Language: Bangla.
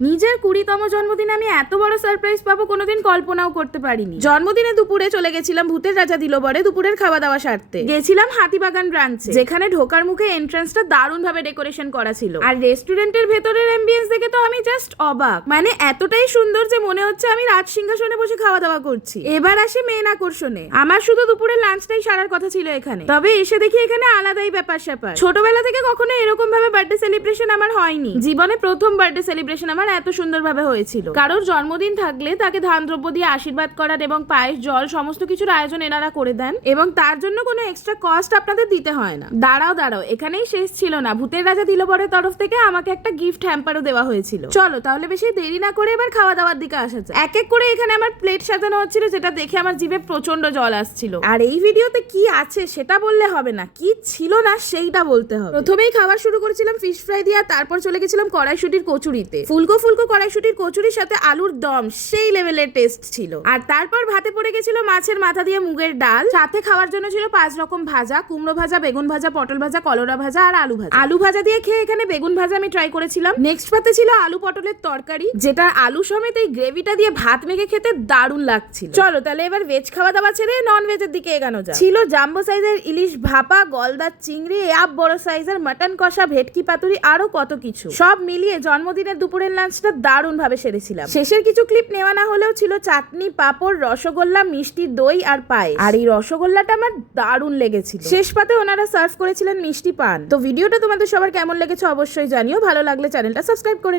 নিজের কুড়িতম জন্মদিনে আমি এত বড় সারপ্রাইজ পাবো, কোনোদিন কল্পনাও করতে পারিনি। জন্মদিনে দুপুরে চলে গেছিলাম ভূতের রাজা দিল বরে দুপুরের খাওয়া দাওয়া সারতে। গেছিলাম হাতিবাগান ব্রাঞ্চে যেখানে ঢোকার মুখে এন্ট্রান্সটা দারুণ ভাবে ডেকোরেশন করা ছিল। আর রেস্টুরেন্টের ভেতরের অ্যাম্বিয়েন্স দেখে তো আমি জাস্ট অবাক। মানে এতটাই সুন্দর যে মনে হচ্ছে আমি রাজ সিংহাসনে বসে খাওয়া দাওয়া করছি। এবার আসে মেন আকর্ষণে। আমার শুধু দুপুরের লাঞ্চটাই সারার কথা ছিল এখানে। তবে এসে দেখি এখানে আলাদাই ব্যাপার স্যাপার ছোটবেলা থেকে কখনো এরকম ভাবে বার্থডে সেলিব্রেশন আমার হয়নি। জীবনে প্রথম বার্থডে সেলিব্রেশন আমার এত সুন্দরভাবে হয়েছিল। কারোর জন্মদিন থাকলে তাকে ধান দ্রব্য দিয়ে আশীর্বাদ করার এবং পায়েস, জল, সমস্ত কিছুর আয়োজন এনারা করে দেন এবং তার জন্য কোনো এক্সট্রা কস্ট আপনাদের দিতে হয় না। দাঁড়াও দাঁড়াও, এখানেই শেষ ছিল না। ভূতের রাজা দিলবরের তরফ থেকে আমাকে একটা গিফট হ্যাম্পারও দেওয়া হয়েছিল। চলো, তাহলে বেশি দেরি না করে এবার খাওয়া দাওয়ার দিকে আসা যায় এক এক করে এখানে আমার প্লেট সাজানো হচ্ছিল, যেটা দেখে আমার জিভে প্রচণ্ড জল আসছিল। আর এই ভিডিওতে কি আছে সেটা বললে হবে না, কি ছিল না সেইটা বলতে হবে। প্রথমেই খাবার শুরু করেছিলাম ফিশ ফ্রাই দিয়ে তারপর চলে গেছিলাম কড়াইশুটির কচুরিতে। ফুলকো ফুলকো ফুলকো কড়াইশুটির কচুরির সাথে আলুর দম, সেই লেভেলের টেস্ট ছিল। আর তারপর ভাতে পড়ে গেছিল মাছের মাথা দিয়ে মুগের ডাল, সাথে খাওয়ার জন্য ছিল পাঁচ রকম ভাজা, কুমড়ো ভাজা, বেগুন ভাজা, পটল ভাজা, কলরা ভাজা আর আলু ভাজা। আলু ভাজা দিয়ে খেয়ে এখানে বেগুন ভাজা আমি ট্রাই করেছিলাম। নেক্সট পাতে ছিল আলু পটলের তরকারি, যেটা আলু সমেত এই গ্রেভিটা দিয়ে ভাত মেখে খেতে দারুণ লাগছিল। চলো তাহলে এবার ভেজ খাওয়া দাওয়া ছেড়ে নন ভেজের দিকে এগানো যায় ছিল জাম্বো সাইজের ইলিশ ভাপা গলদার চিংড়ি আপ বড় সাইজের মাটন কষা, ভেটকি পাতুরি, আরও কত কিছু। সব মিলিয়ে জন্মদিনের দুপুরের লাঞ্চটা দারুণ ভাবে সেরেছিলাম। শেষের কিছু ক্লিপ নেওয়া না হলেও ছিল চাটনি, পাঁপড়, রসগোল্লা, মিষ্টি, দই আর পায়ে আর এই রসগোল্লাটা আমার দারুণ লেগেছিল। শেষ পাতে ওনারা সার্ভ করেছিলেন মিষ্টি পান। তো ভিডিওটা তোমাদের সবার কেমন লেগেছে অবশ্যই জানিও। ভালো লাগলে চ্যানেলটা সাবস্ক্রাইব করে।